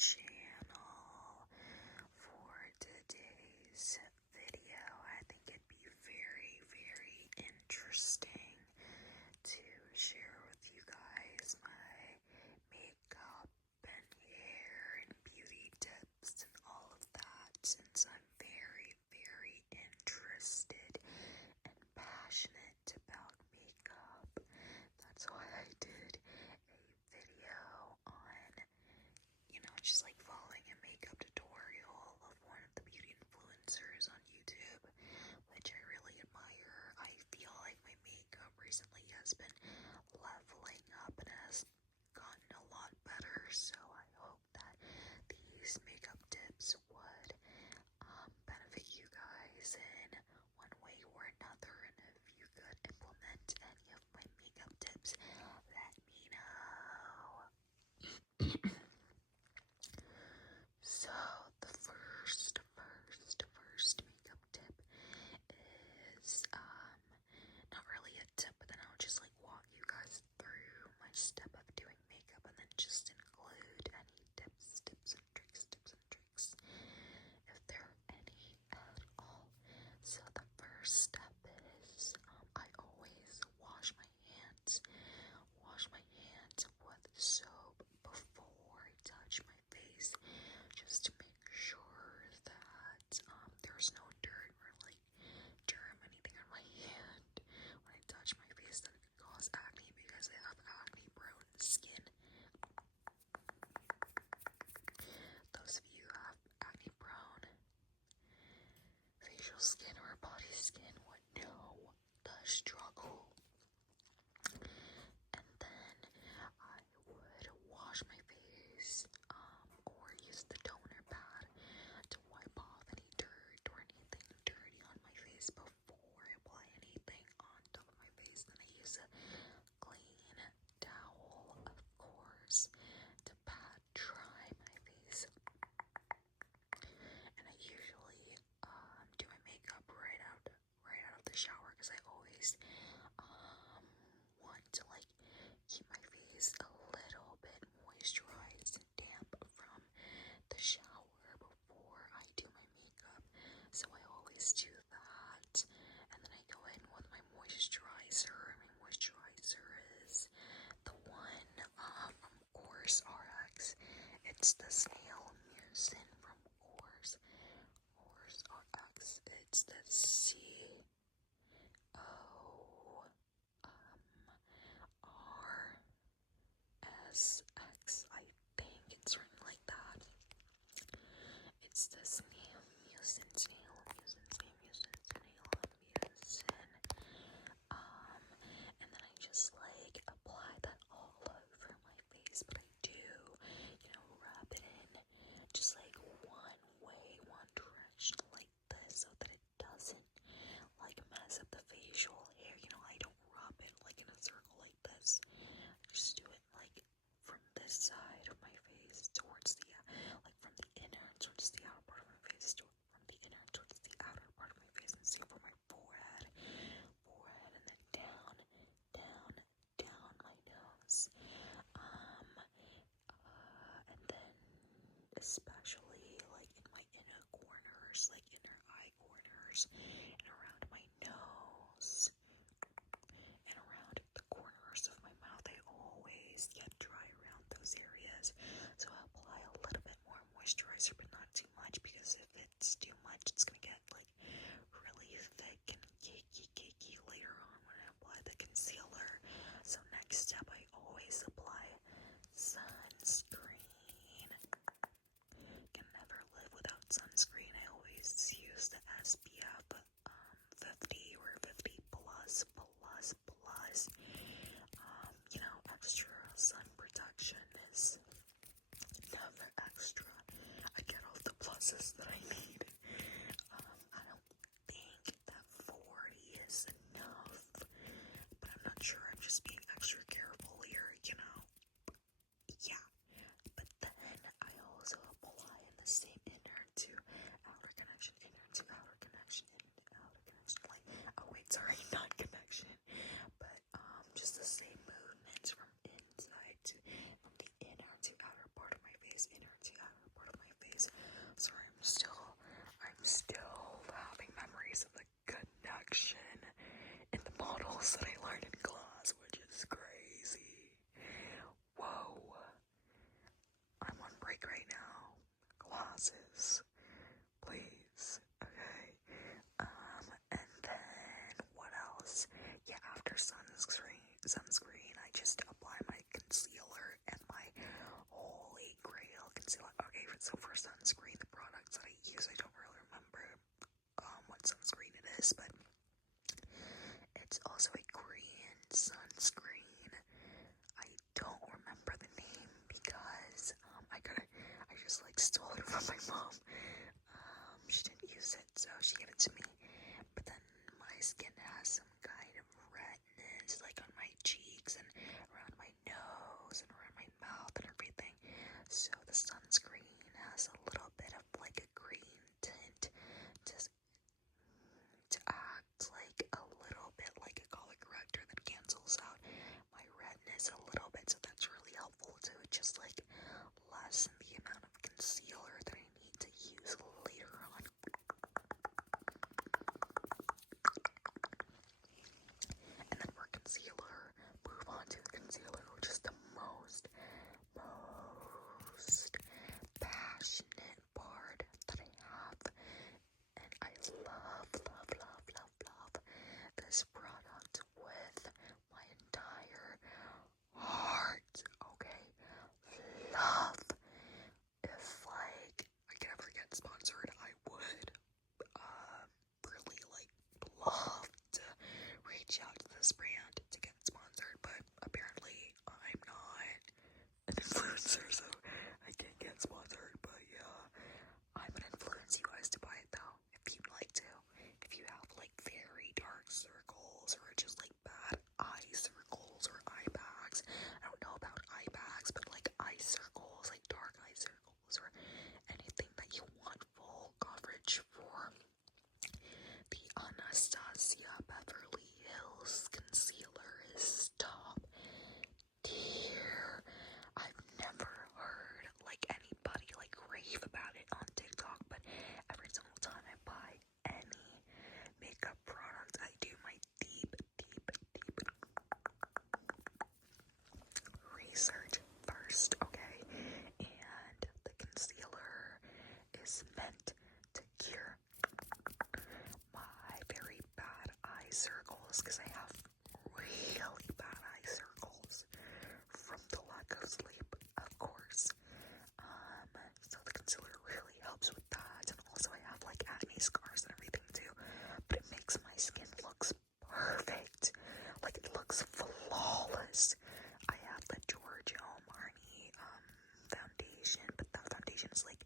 channel. For today's video, I think it'd be very, very interesting to share with you guys my makeup and hair and beauty tips and all of that, since I'm very, very interested and passionate about makeup. That's why I did a video on, just like following a makeup tutorial of one of the beauty influencers on YouTube, which I really admire. I feel like my makeup recently has been leveling up and has gotten a lot better, so I hope that these makeup tips would benefit you guys in one way or another, and if you could implement any of my makeup tips, let me know. So the first makeup tip is not really a tip, but then I'll just like walk you guys through my step of doing makeup and then just include any tips and tricks if there are any at all. So the first step is I always wash my hands with soap before I touch my face, just to make sure that there's no dirt or like germ, anything on my hand when I touch my face that could cause acne, because I have acne prone skin. Those of you who have acne prone facial skin or body skin would know the struggle. And then I would wash my face or use the toner pad to wipe off any dirt or anything dirty on my face before I apply anything on top of my face. Then I use a clean towel, of course, to pat dry my face. And I usually do my makeup right out of the shower, because I always want to like keep my face a little bit moisturized and damp from the shower before I do my makeup. So I always do that, and then I go in with my moisturizer. My moisturizer is the one from Course RX. It's the Snail Mucin from Course RX. It's the CORSX, I think it's written like that. It's the Snail Mucin. And then I just like apply that all over my face, but I do, rub it in just like one way, one direction like this, so that it doesn't like mess up the facial hair. I don't rub it like in a circle like this. I just do it like from this side of my face towards the, like from the inner towards the outer part of my face, from the inner towards the outer part of my face, and same for my forehead, and then down my nose, and then especially like in my inner corners, like inner eye corners, and around my nose, and around the corners of my mouth. I always get dry around those areas, so I apply a little bit more moisturizer, but not too much, because if it's too much, it's gonna get like really thick and cakey later on when I apply the concealer. So next step, I always apply sunscreen. Can never live without sunscreen. I always use the SPF 50 or 50 plus. Extra sun protection is never extra. I get all the pluses that I need. I don't think that 40 is enough, but I'm not sure. I'm just being extra careful here, Yeah. But then I also apply in the same inner to outer connection, like, oh wait, sorry, not connection, but just the same movements from inside to, from the inner to outer part of my face, inner to outer So for sunscreen, the products that I use, I don't really remember what sunscreen it is, but it's also a Korean sunscreen. I don't remember the name because I just like stole it from my mom. She didn't use it, so she gave it to me. But then my skin has some kind of redness, like on my cheeks and around my nose and around my mouth and everything. So the sunscreen has a little bit of like a green tint to act like a little bit like a color corrector that cancels out my redness a little bit. So that's really helpful to just like lessen the amount of concealer that I need to use later on. And then for concealer, move on to concealer, which is the most passionate part that I have. And I love this product with my entire heart. Okay? Love. If like I could ever get sponsored, I would really like love to reach out to this brand to get sponsored, but apparently I'm not an influencer, so I can't get sponsored. But yeah, I'm gonna influence you guys to buy it though, if you'd like to. If you have like very dark circles or just like bad eye circles or eye bags, I don't know about eye bags, but like eye circles, like dark eye circles or anything that you want full coverage for, the Anastasia Beverly Hills concealer is top tier. I've never heard like anybody like rave about it on TikTok, but every single time I buy any makeup product, I do my deep research first, okay? And the concealer is meant to cure my very bad eye circles, because I have really bad eye circles from the lack of sleep, of course. So the concealer really helps with that, and also I have like acne scars and everything too, but it makes my skin looks perfect, like it looks flawless. I have the Giorgio Armani foundation, but that foundation is like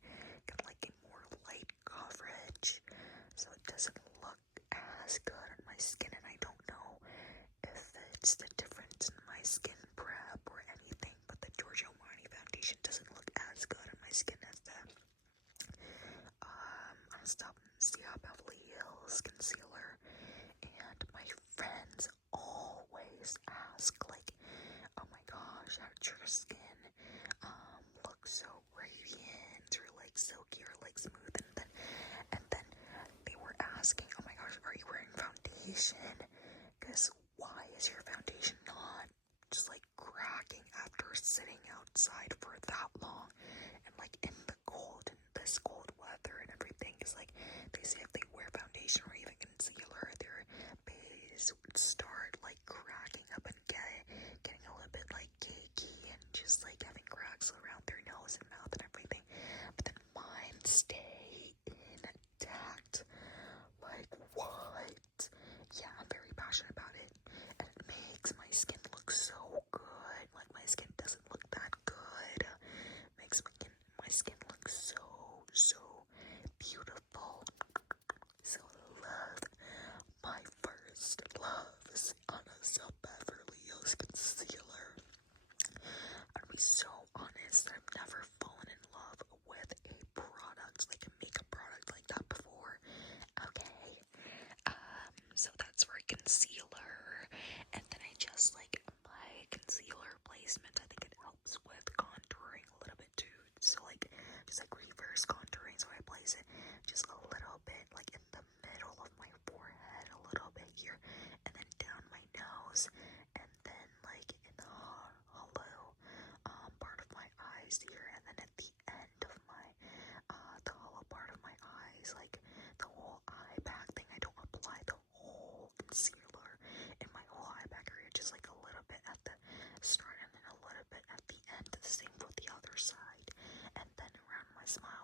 got like a more light coverage, so it doesn't look as good on my skin, and I don't know if it's the difference in my skin prep or anything, but the Giorgio Armani foundation doesn't look as good on my skin as the Anastasia Beverly Hills concealer. And my friends always ask, like, oh my gosh, how did your skin look so radiant or like silky or like smooth? And then they were asking, oh my gosh, are you wearing foundation? Because why is your foundation not just like cracking after sitting outside for that long and like in the cold and this cold weather and everything? Is like they say if they wear foundation or even concealer, their base would start like cracking up and getting a little bit like cakey and just like having cracks around their nose and mouth and everything. But then mine stay intact. Like what? Yeah, I'm very passionate about it, and it makes my skin look so good. Like my skin doesn't look that good. It makes my skin look so beautiful. So love. My first love is Anastasia Beverly Hills concealer. I'd be so honest that I've never fallen in love with a product, like a makeup product like that before. Okay. So that's for concealer. And then I just like my concealer placement. I think it helps with contouring a little bit too. So like just like reverse contouring. So I place it just a little bit like in the middle of my forehead, a little bit here, and then down my nose, and then like in the hollow part of my eyes here, and then at the end of my the hollow part of my eyes, like the whole eye bag thing. I don't apply the whole concealer in my whole eye bag area, just like a little bit at the start and then a little bit at the end. The same with the other side, and then around my smile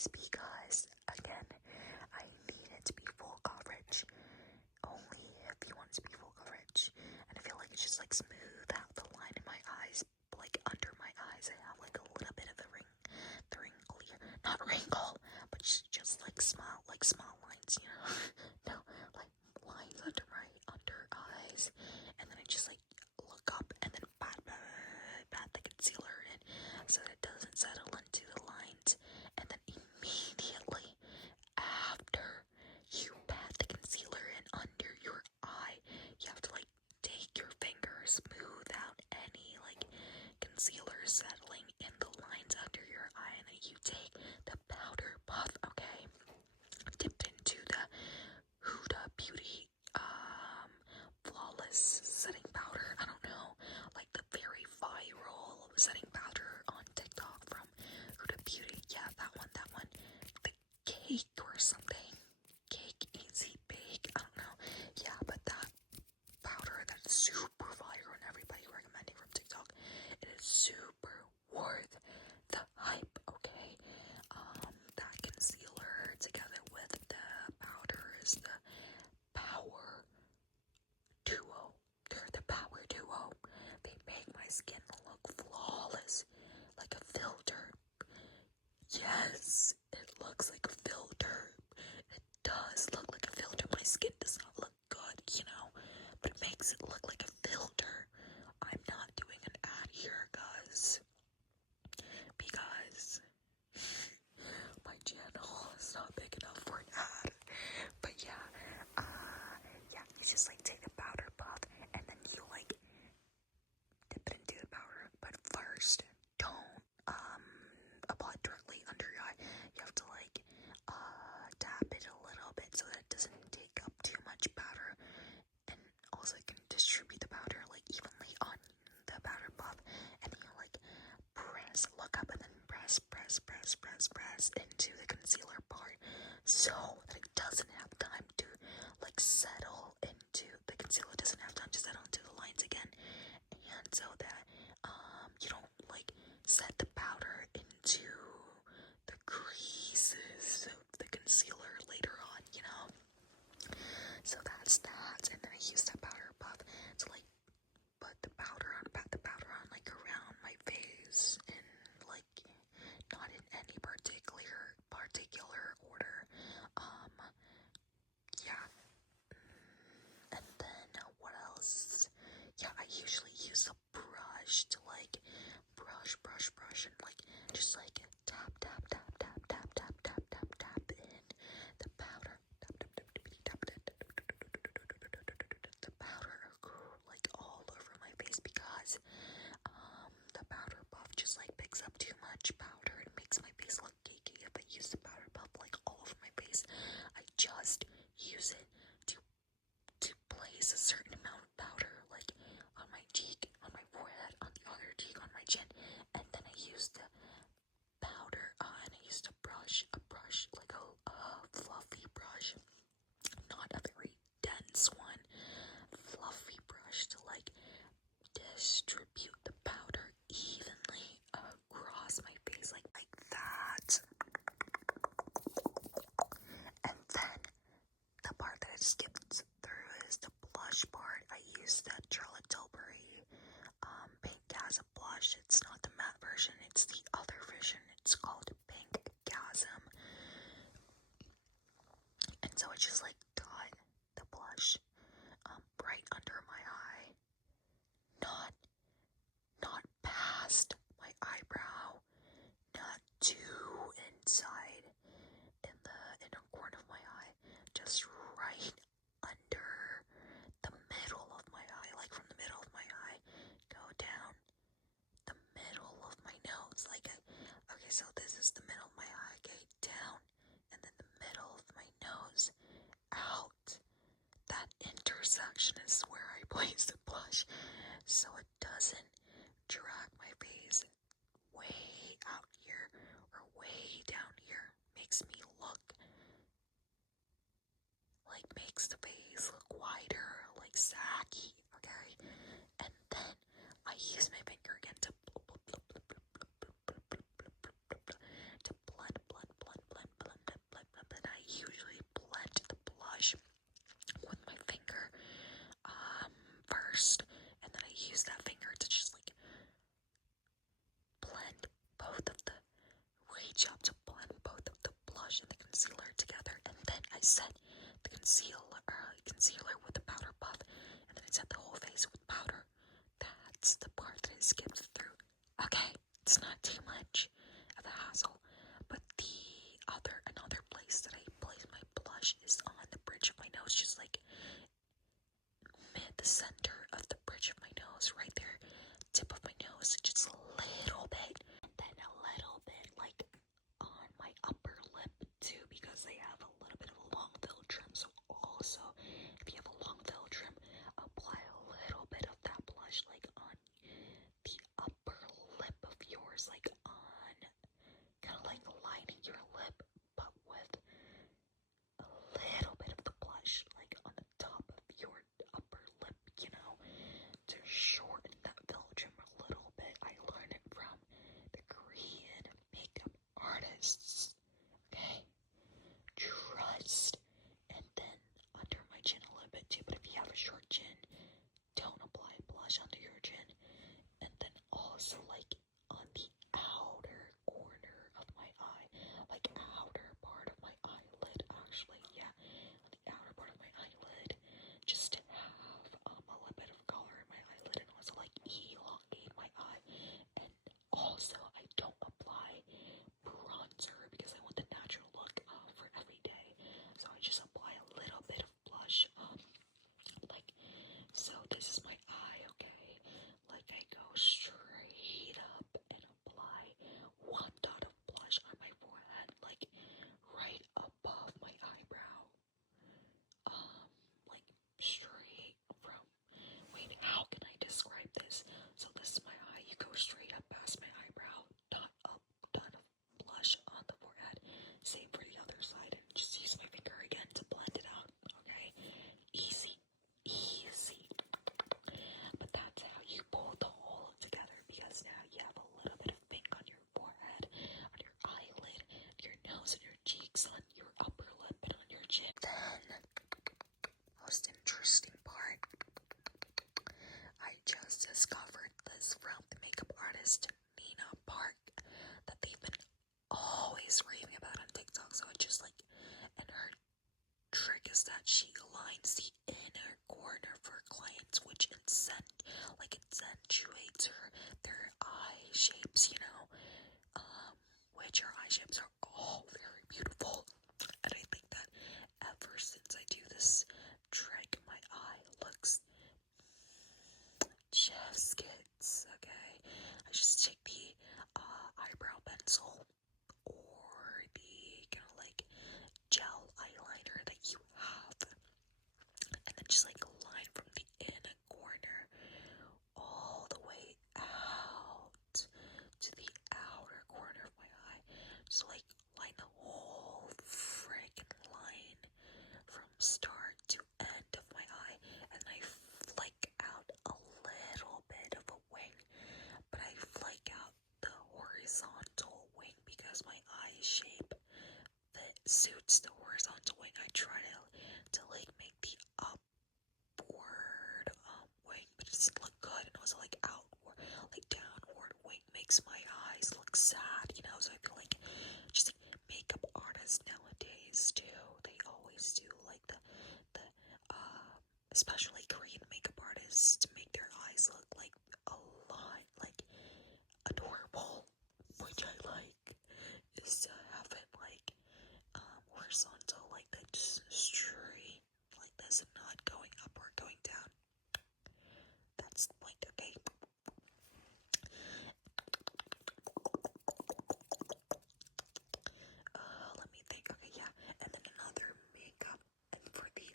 this because, again, I need it to be full coverage. Only if you want it to be full coverage. And I feel like it's just like smooth out the line in my eyes, like under my eyes. I have like a little bit of the wrinkle here. Not wrinkle, but just like small lines, you know? No, like lines under my eyes. And then I just like look up and then pat the concealer in so that it doesn't settle into the lines. And then immediately after you pat the concealer in under your eye, you have to like take your finger, smooth out any like concealer settling in the lines under your eye, and then you take the powder puff, okay, dipped into the Huda Beauty flawless setting powder. I don't know, like the very viral setting powder on TikTok from Huda Beauty. Yeah, that one. The cake or something. Cake Easy Bake. I don't know. Yeah, but that powder that's super viral and everybody recommending from TikTok. It is super worth the hype, okay? That concealer together with the powder is the power duo. They're the power duo. They make my skin look flawless, like a filter. Yes, it looks like a filter. It does look like a filter. My skin does not look good, you know, but it makes it look like a filter. I'm not doing an ad here, guys, because my channel is not big enough for an ad. But yeah, you just like take a powder puff and then you like dip it into the powder. But first, don't apply it directly under your eye. You have to like tap it a little bit so that it doesn't take up too much powder, and also you can distribute the powder like evenly on the powder puff, and you like look up and then press into the concealer part so that it doesn't have time to like settle into the concealer doesn't have time to settle into the lines again, and so that you don't like set the powder into the creases of the concealer later on, you know. So that's that, and then I use that powder puff to like pat the powder on like around my face in like not in any particular order. Yeah. And then what else? Yeah, I usually use a brush to like brush and like just like tap in the powder. The powder like all over my face because the powder puff just like picks up too much powder and makes my face look cakey. If I use the powder puff like all over my face, I just use it to place a certain amount of powder like on my cheek, on my forehead, on the other cheek, on my chin, and then I use the powder and I used a brush like a fluffy brush, not a very dense one, fluffy brush to like distribute the powder evenly across my face like that. And then the part that I skipped through is the blush part. I used the Charlotte Tilbury Pink Gasm blush. It's not the matte version, it's the other version. It's called Pink Gasm. And so I just like dot the blush right under my eye, not past my eyebrow, not too inside in the inner corner of my eye, just right under the middle of my eye, like from the middle of my eye, go down the middle of my nose, like okay, so this is the middle of my eye, okay, down, and then the middle of my nose, out. That intersection is where I place the blush, so it doesn't drag my face way out here or way down here. Makes me look like, makes the face look wider, like saggy, okay? And then I use my finger again to blend job to blend both of the blush and the concealer together, and then I set the concealer with the powder puff, and then I set the whole face with powder. That's the part that I skipped through. Okay, it's not too much of a hassle, but another place that I place my blush is on the bridge of my nose, just like mid the center of the bridge of my nose, right there, tip of my nose, just a little bit, and then a little bit like on my upper lip too, because they have a little bit of a long veil trim. So also, if you have a long veil trim, apply a little bit of that blush like on the upper lip of yours, like on kind of like lining your lip, but with a little bit of the blush like on the top of your upper lip, to shorten that veil trim a little bit. I learned it from the Korean makeup artists. Okay? Trust. And then under my chin a little bit too, but if you have a short chin, don't apply blush under your chin. And then also like on the outer corner of my eye, like outer part of my eyelid, actually, yeah, on the outer part of my eyelid, just to have a little bit of color in my eyelid, and also like elongate my eye. And also I don't apply bronzer because I want the natural look for every day, so I just apply a little bit of blush, like so. This is my eye, okay? Like I go straight up and apply one dot of blush on my forehead, like right above my eyebrow, like straight from, wait, how can I describe this? So this is my eye, you go straight up past my eyebrow, dot of blush on the forehead, same for the other side, and just use my finger again to blend it out, okay? Easy. But that's how you pull the whole together, because now you have a little bit of pink on your forehead, on your eyelid, your nose, and your cheeks, on your upper lip, and on your chin. Then, most interesting part, I just discovered this from the makeup artist Nina Park, that they've been always raving about on TikTok. So it's just like, and her trick is that she aligns the inner corner for clients, which accentuates their eye shapes, which her eye shapes are all very beautiful. And I think that ever since I do this trick, my eye looks chef's kiss, okay? I just take the eyebrow pencil or the kind of like gel eyeliner that you have, and then just like line from the inner corner all the way out to the outer corner of my eye. Just like line the whole freaking line from start to end of my eye, and I flick out a little bit of a wing, but I flick out the horizontal wing because my eye shape that suits the horizontal wing. I try to like make the upward wing, but it doesn't look good, and also like outward, like downward wing makes my eyes look sad, so I feel like just like makeup artists nowadays too, they always do like the especially Korean makeup artists, to make their eyes look like a lot like adorable, which I like, is to have it like horizontal, like that, just straight like this, and not going up or going down. That's the point, okay? Let me think. Okay, yeah. And then another makeup, and for the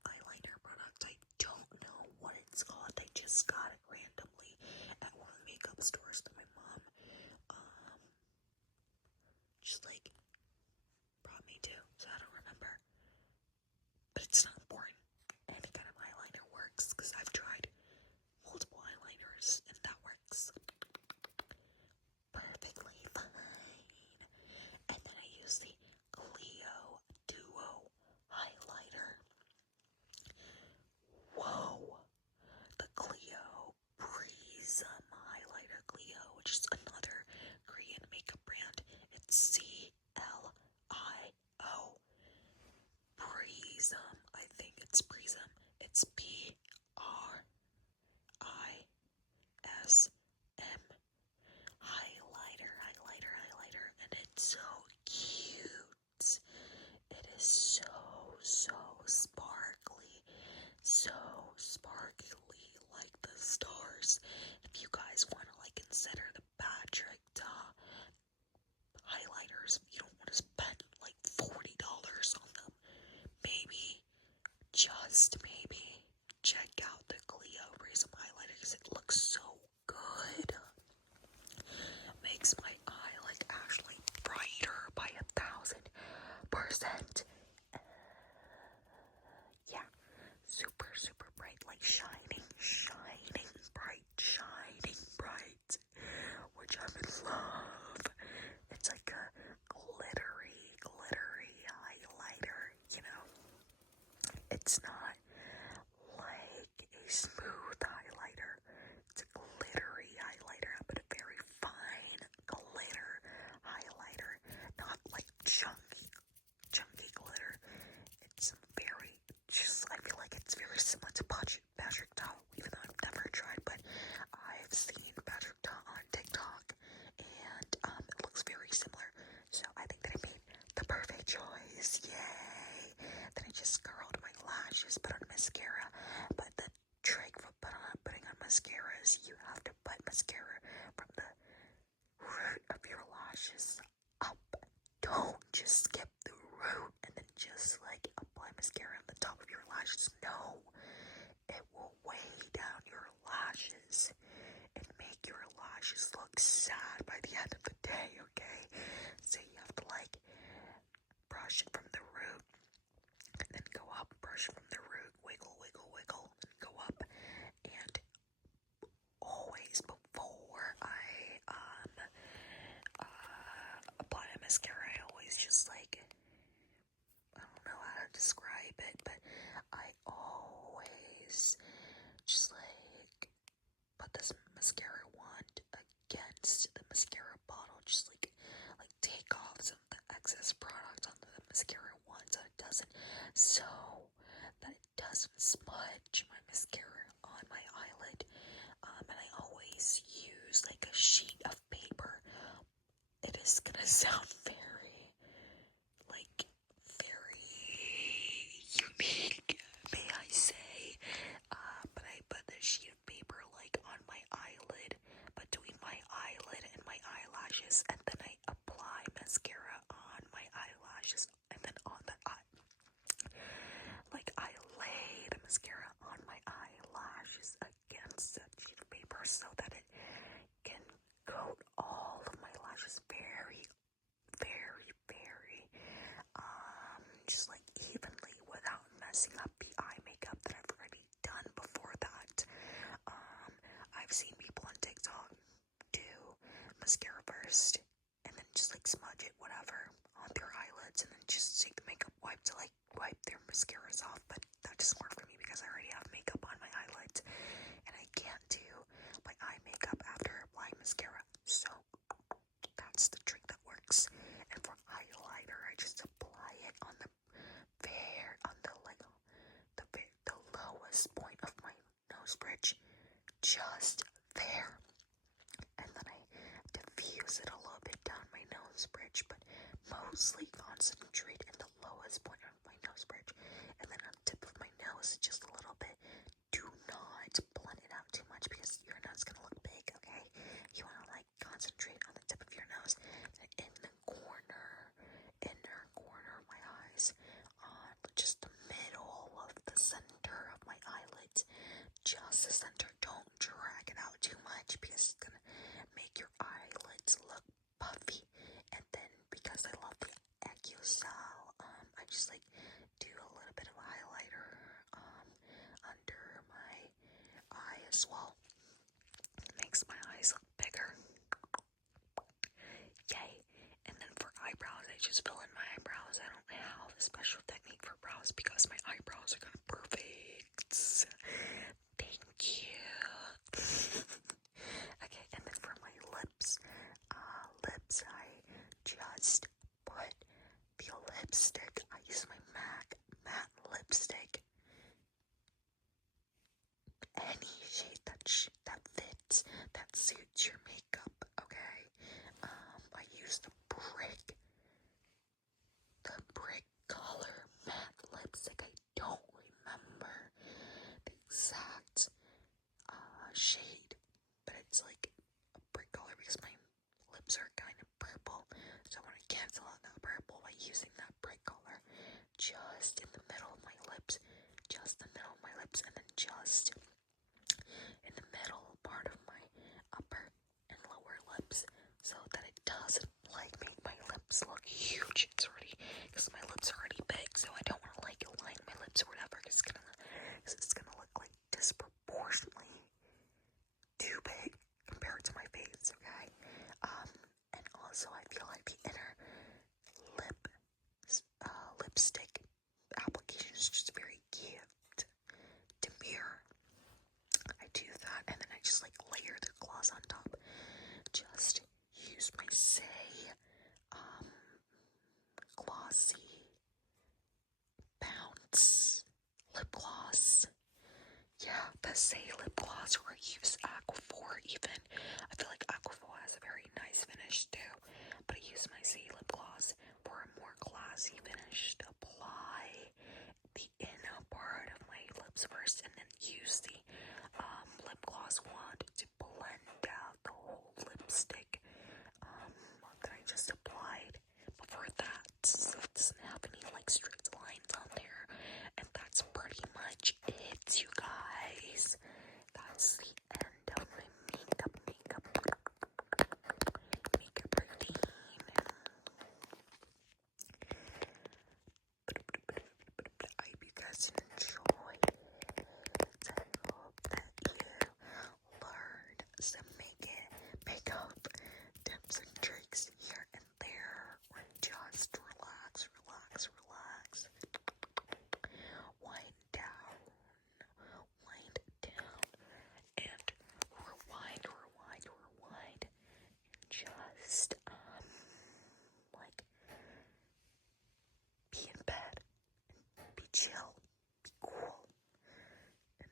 eyeliner product, I don't know what it's called. I just got it randomly at one of the makeup stores that my mom just like brought me to, so I don't remember. But it's not important. Any kind of eyeliner works, because I've tried multiple eyeliners and that works perfectly fine. And then I use the Gluchio Duo highlighter. Whoa! The Gluchio Prism highlighter. Gluchio dressing up the eye makeup that I've already done before that. I've seen people on TikTok do mascara first and then just like smudge it, whatever, on their eyelids, and then just take the makeup wipe to like wipe their mascaras off. But that doesn't work for me because I already have makeup on my eyelids, and I can't do my eye makeup after applying mascara. So that's the trick that works. And for highlighter, I just apply it on the lowest point of my nose bridge, just there, and then I diffuse it a little bit down my nose bridge, but mostly concentrate in the lowest point of my nose bridge, and then on the tip of my nose just a little bit. Do not blend it out too much because your nose is gonna look big, okay? You wanna like concentrate on the tip of your nose, and in the inner corner of my eyes, on just the middle of the center of my eyelids, just the center. Don't drag it out too much because it's gonna make your eyelids look puffy. And then because I love the Acucel, I just like do a little bit of highlighter under my eye as well. It makes my eyes look bigger. Yay. And then for eyebrows, I just fill in my eyebrows. I don't have a special technique for brows because my eyebrows are kind of perfect. Thank you. Okay, and then for my lips, I just put the lipstick. I use my matte lipstick. Any shade that fits, that suits your makeup, okay? I use the brick color matte lipstick. I don't remember the exact shade, but it's like a brick color because my lips are kind of purple, so I want to cancel out that purple by using that brick color just in the middle of my lips, and then just in the middle part of my upper and lower lips, so that it doesn't like make my lips look huge. It's already, because my lips are already big, so I don't want to like line my lips or whatever, because it's gonna look like disproportionately too big compared to my face, okay? And also I feel like the inner lipstick application is just very cute to mirror. I do that, and then I just like layer the gloss on top. Just use my glossy bounce lip gloss. Yeah, the lip gloss, or use Aquaphor even. I feel like Aquaphor has a very nice finish too, but I use my lip gloss for a more glossy finish to apply the inner part of my lips first, and then use the lip gloss wand to blend out the whole lipstick that I just applied before that, so it doesn't have any like straight lines on there. And that's pretty much it, you guys. That's the end of my makeup routine. I hope you guys enjoyed it. I hope that you learned some makeup tips and tricks here and there. Or just relax. Wind down, and rewind. Just, like, be in bed, be chill, be cool, and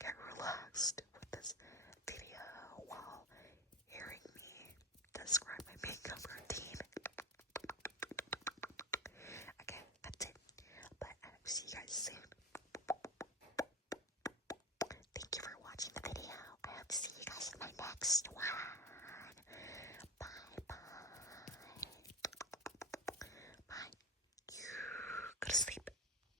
get relaxed with this video while hearing me describe my makeup routine. Okay, that's it. But I'll see you guys soon. Thank you for watching the video. I hope to see you guys in my next one. Bye. Go to sleep.